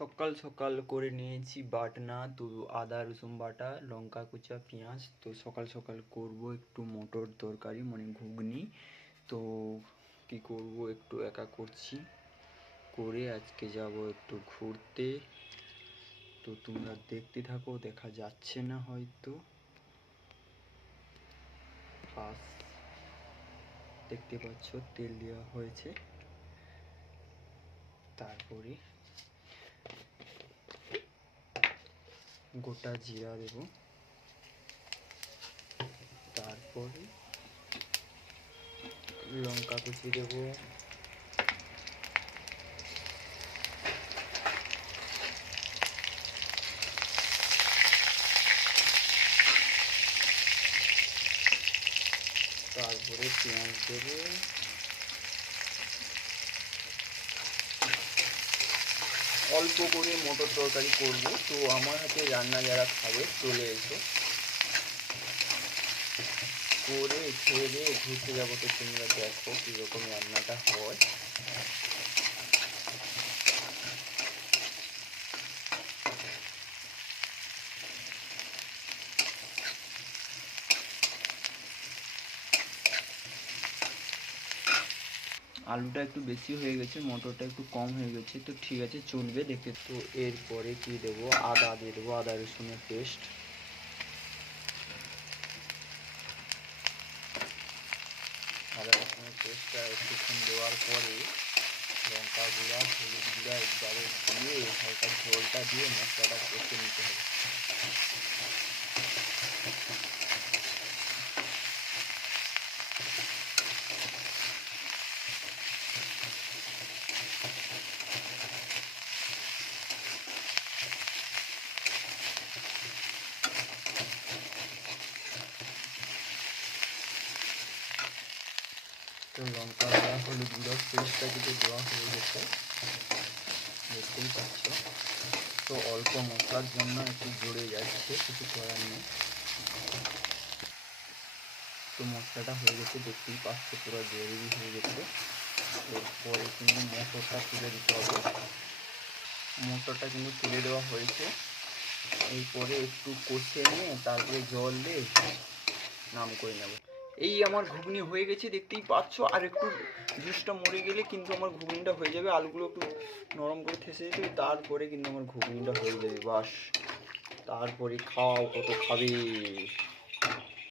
সকাল সকাল করে নিয়েছি বাটনা, তো আদা রসুন বাটা, লঙ্কা কুচা, পেঁয়াজ। তো সকাল সকাল করব একটু মটর তরকারি মানে ঘুগনি। তো কি করব, একটু একা করছি, করে আজকে যাব একটু ঘুরতে। তো তোমরা দেখতে থাকো, দেখা যাচ্ছে না হয়তো। ফার্স্ট দেখতে পাচ্ছ তেল দেওয়া হয়েছে, তারপরে গোটা জিরা দেব, তারপরে লঙ্কা কুচি দেবো, তারপরে পেঁয়াজ দেবো, অল্প করে মটর তরকারি করব। তো আমার হাতে রান্না যারা খাবে চলে এসো, করে খেয়ে দিয়ে ঘুরতে যাবো। তো তোমরা দেখো কীরকম রান্নাটা হয়। আলুটা একটু বেশি হয়ে গেছে, মটরটা একটু কম হয়ে গেছে, তো ঠিক আছে, চলবে দেখে। তো এরপরে কি দেবো, আদা দিয়ে দেবো, আদা রসুনের পেস্ট। আদা রসুনের পেস্টটা একটুক্ষণ দেওয়ার পরে লঙ্কা গুঁড়া, হলুদ গুঁড়া একবারে দিয়ে হালকা ঝোলটা দিয়ে মশলাটা কষে নিতে হবে। তো লঙ্কা গুঁড়া, হলুদ গুঁড়ো পেস্টটা কিন্তু দেওয়া হয়ে গেছে, দেখতেই পাচ্ছ। তো অল্প মশলার জন্য একটু জড়ে যাচ্ছে, কিছু করার নেই। তো মশলাটা হয়ে গেছে, দেখতেই পাচ্ছ পুরো গ্রেভি হয়ে গেছে। এরপরে কিন্তু মটরটা তুলে দিতে হবে। মটরটা কিন্তু তুলে দেওয়া হয়েছে। এরপরে একটু কষে নিয়ে তারপরে জল দিয়ে নাম করে নেব। এই আমার ঘুগনি হয়ে গেছে, দেখতেই পাচ্ছ। আর একটু জুসটা মরে গেলে কিন্তু আমার ঘুগনিটা হয়ে যাবে। আলুগুলো একটু নরম করে থেসে যেতে, তারপরে কিন্তু আমার ঘুগনিটা হয়ে যাবে। বাস, তারপরে খাও, কত খাবে।